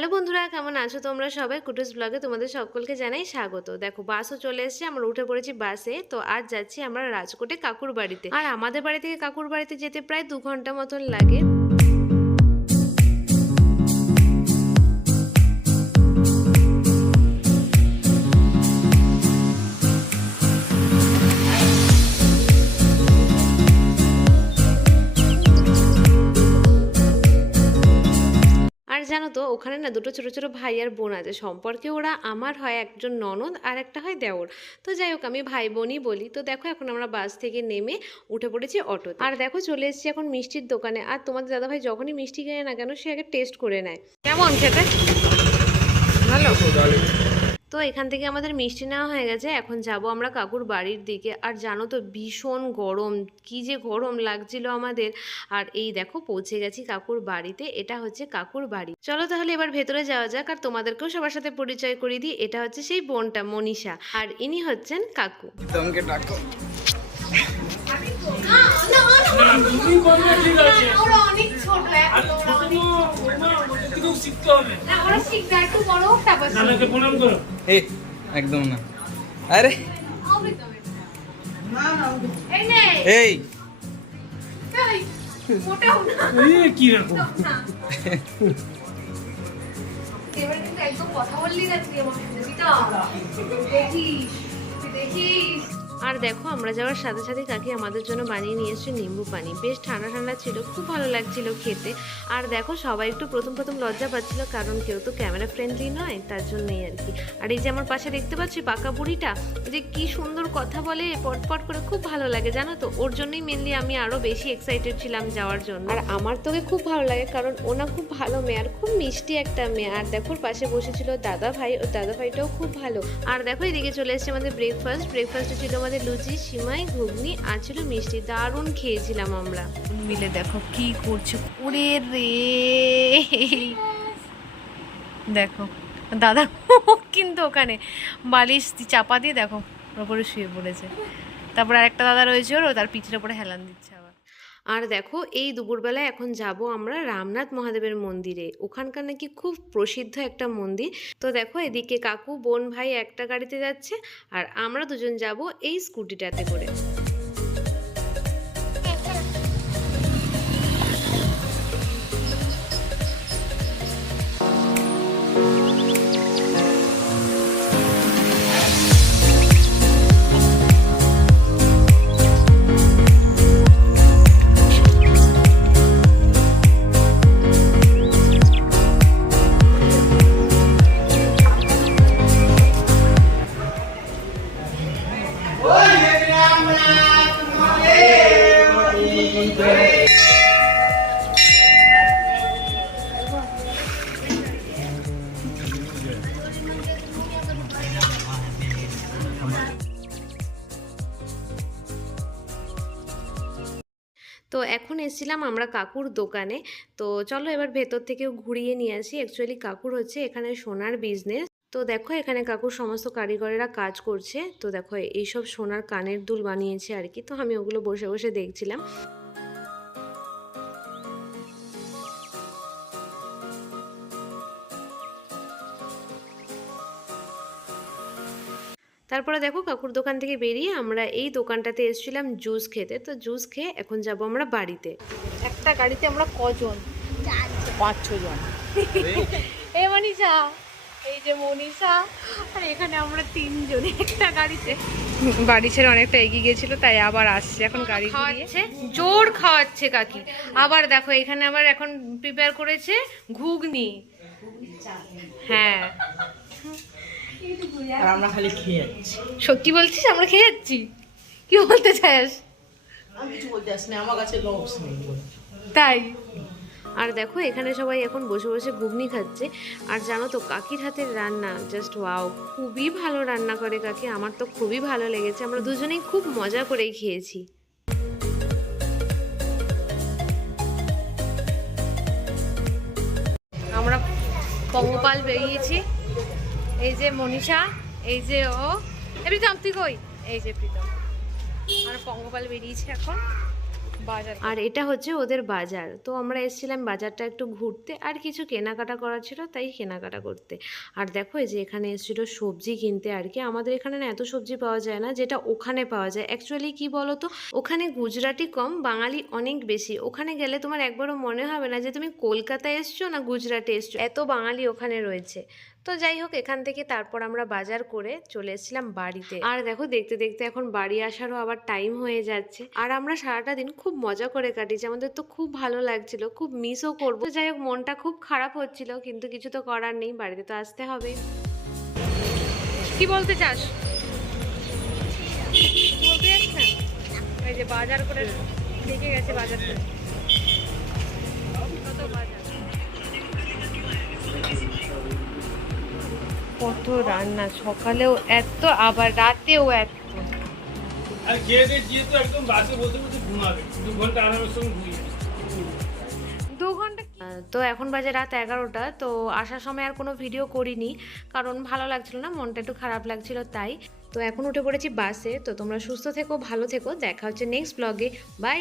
Hello বন্ধুরা, কেমন আছো তোমরা সবাই? কুটুস ব্লগে তোমাদের সকলকে জানাই স্বাগত। দেখো, বাসও চলে এসেছে, আমরা উঠে পড়েছি বাসে। তো আজ যাচ্ছি আমরা রাজকোটে কাকুর বাড়িতে। আর আমাদের বাড়ি থেকে কাকুর বাড়িতে যেতে প্রায় দু ঘণ্টা মতন লাগে। জানো তো, ওখানে না দুটো ছোটো ছোটো ভাই আর বোন আছে। সম্পর্কে ওরা আমার হয় একজন ননদ আর একটা হয় দেওর। তো যাই হোক, আমি ভাই বোনই বলি। তো দেখো এখন আমরা বাস থেকে নেমে উঠে পড়েছি অটো আর দেখো চলে এসেছি এখন মিষ্টির দোকানে। আর তোমাদের দাদাভাই যখনই মিষ্টি কেনে না কেন, সে আগে টেস্ট করে নেয়। কেমন খেতে? ভালো। তো এখান থেকে আমাদের মিষ্টি নেওয়া হয়ে গেছে এখন যাব আমরা কাকুর বাড়ির দিকে আর জানো তো ভীষণ গরম কি যে গরম লাগছিল আমাদের আর এই দেখো পৌঁছে গেছি কাকুর বাড়িতে এটা হচ্ছে কাকুর বাড়ি চলো তাহলে এবার ভেতরে যাওয়া যাক আর তোমাদেরকেও সবার সাথে পরিচয় করিয়ে দিই এটা হচ্ছে সেই বোনটা মনীষা আর ইনি হচ্ছেন কাকু অনেক ছোট থেকেও শিখতে হবে। ওরা শিখবে একটু বড় তারপর নানাকে প্রণাম করো। এ একদম না। আরে। এই নে। না। কি রকম? কথা বললি না তুই আমার দেখিস দেখিস। আর দেখো আমরা যাওয়ার সাথে সাথে কাকি আমাদের জন্য বানিয়ে নিয়ে এসেছে নিম্বু পানি। বেশ ঠান্ডা ঠান্ডা ছিল খুব ভালো লাগছিল খেতে। আর দেখো সবাই একটু প্রথম প্রথম লজ্জা পাচ্ছিল কারণ কেউ তো ক্যামেরা ফ্রেন্ডলি নয় তার জন্যই আর কি। আর এই যে আমার পাশে দেখতে পাচ্ছি পাকা বুড়িটা যে কি সুন্দর কথা বলে পটপট করে খুব ভালো লাগে জানো তো? ওর জন্যই মেনলি আমি আরও বেশি এক্সাইটেড ছিলাম যাওয়ার জন্য। আর আমার তোকে খুব ভালো লাগে কারণ ওনা খুব ভালো মেয়ে আর খুব মিষ্টি একটা মেয়ে। আর দেখো পাশে বসেছিল দাদা ভাই ও দাদা ভাইটাও খুব ভালো। আর দেখো এদিকে চলে এসেছে আমাদের ব্রেকফাস্ট ব্রেকফাস্টে ছিল আমাদের লুচি, সিমাই, ঘুগনি আর ছিল মিষ্টি দারুণ খেয়েছিলাম আমরা। মিলে দেখো কি করছ। ওরে রে। দেখো, দাদা কিন্তু ওখানে বালিশ চাপা দিয়ে দেখো, ওপরে শুয়ে পড়েছে। তারপর আরেকটা দাদা রয়েছে ওর তার পিঠের উপরে হেলান দিচ্ছে আর দেখো, এই দুপুরবেলায় এখন যাব আমরা রামনাথ মহাদেবের মন্দিরে। ওখানকার নাকি খুব প্রসিদ্ধ একটা মন্দির। তো দেখো, এদিকে কাকু, বোন, ভাই একটা গাড়িতে যাচ্ছে আর আমরা দুজন যাব এই স্কুটিটাতে করে। তো এখন এসেছিলাম আমরা কাকুর দোকানে। তো চলো এবার ভেতর থেকেও ঘুরিয়ে নিয়ে আসি। অ্যাকচুয়ালি কাকুর হচ্ছে এখানে সোনার বিজনেস তো দেখো এখানে কাকুর সমস্ত কারিগরেরা কাজ করছে। তো দেখো এইসব সোনার কানের দুল বানিয়েছে আর কি। তো আমি ওগুলো বসে বসে দেখছিলাম। তারপরে দেখো কাকুর দোকান থেকে বেরিয়ে আমরা এই দোকানটাতে এসেছিলাম জুস খেতে। তো জুস খেয়ে এখন যাব আমরা বাড়িতে। একটা গাড়িতে আমরা কজন? পাঁচ ছজন। এই মনীষা এই যে মনীষা আর এখানে আমরা তিনজন। একটা গাড়িতে। বাড়ি ছেড়ে অনেকটা এগিয়ে গেছিল তাই আবার আসছে এখন গাড়ি খাওয়াচ্ছে জোর খাওয়াচ্ছে কাকি। আবার দেখো এখানে আবার এখন প্রিপেয়ার করেছে ঘুগনি। হ্যাঁ। আর আমরা খালি খেয়ে যাচ্ছি। সত্যি বলছিস আমরা খেয়ে যাচ্ছি? কি বলতে চাস? আমি কিছু বলতে আসিনি আমার কাছে নেই। তাই? আর দেখো এখানে সবাই এখন বসে বসে ঘুগনি খাচ্ছে। আর জানো তো কাকির হাতের রান্না জাস্ট ওয়াও খুবই ভালো রান্না করে কাকি। আমার তো খুবই ভালো লেগেছে। আমরা দুজনেই খুব মজা করেই খেয়েছি। আমরা পঙ্গপাল বেরিয়েছি। এই যে মনীষা এই যে ও। প্রীতম তুই কই? এই যে প্রীতম। আর পঙ্গপাল বেরিয়েছে এখন বাজার আর এটা হচ্ছে ওদের বাজার। তো আমরা এসেছিলাম বাজারটা একটু ঘুরতে আর কিছু কেনাকাটা করার ছিল তাই কেনাকাটা করতে। আর দেখো এই যে এখানে এসেছিল সবজি কিনতে আর কি। আমাদের এখানে না এত সবজি পাওয়া যায় না যেটা ওখানে পাওয়া যায়। অ্যাকচুয়ালি কি বলো তো ওখানে গুজরাটি কম বাঙালি অনেক বেশি। ওখানে গেলে তোমার একবারও মনে হবে না যে তুমি কলকাতায় এসছো না গুজরাটে এসছো। এত বাঙালি ওখানে রয়েছে। তো যাই হোক এখান থেকে তারপর আমরা বাজার করে চলে এসেছিলাম বাড়িতে। আর দেখো দেখতে দেখতে এখন বাড়ি আসারও আবার টাইম হয়ে যাচ্ছে। আর আমরা সারাটা দিন খুব মজা করে কাটিয়েছি। আমাদের তো খুব ভালো লাগছিল খুব মিসও করব। যাই হোক মনটা খুব খারাপ হচ্ছিল কিন্তু কিছু তো করার নেই বাড়িতে তো আসতে হবে। কি বলতে চাস? বলতে যাস না। এই যে বাজার করে দেখে গেছে বাজার করে। কত রান্না সকালেও এত আবার রাতেও এত। আর খেয়ে দিয়ে তো একদম বাসে বসে বসে ঘুমাবে। দু ঘণ্টা আরামের সঙ্গে ঘুমিয়ে দু ঘণ্টা তো এখন বাজে রাত এগারোটা তো আসার সময় আর কোনো ভিডিও করিনি কারণ ভালো লাগছিল না মনটা একটু খারাপ লাগছিল তাই। তো এখন উঠে পড়েছি বাসে তো তোমরা সুস্থ থেকো ভালো থেকো দেখা হচ্ছে নেক্সট ব্লগে বাই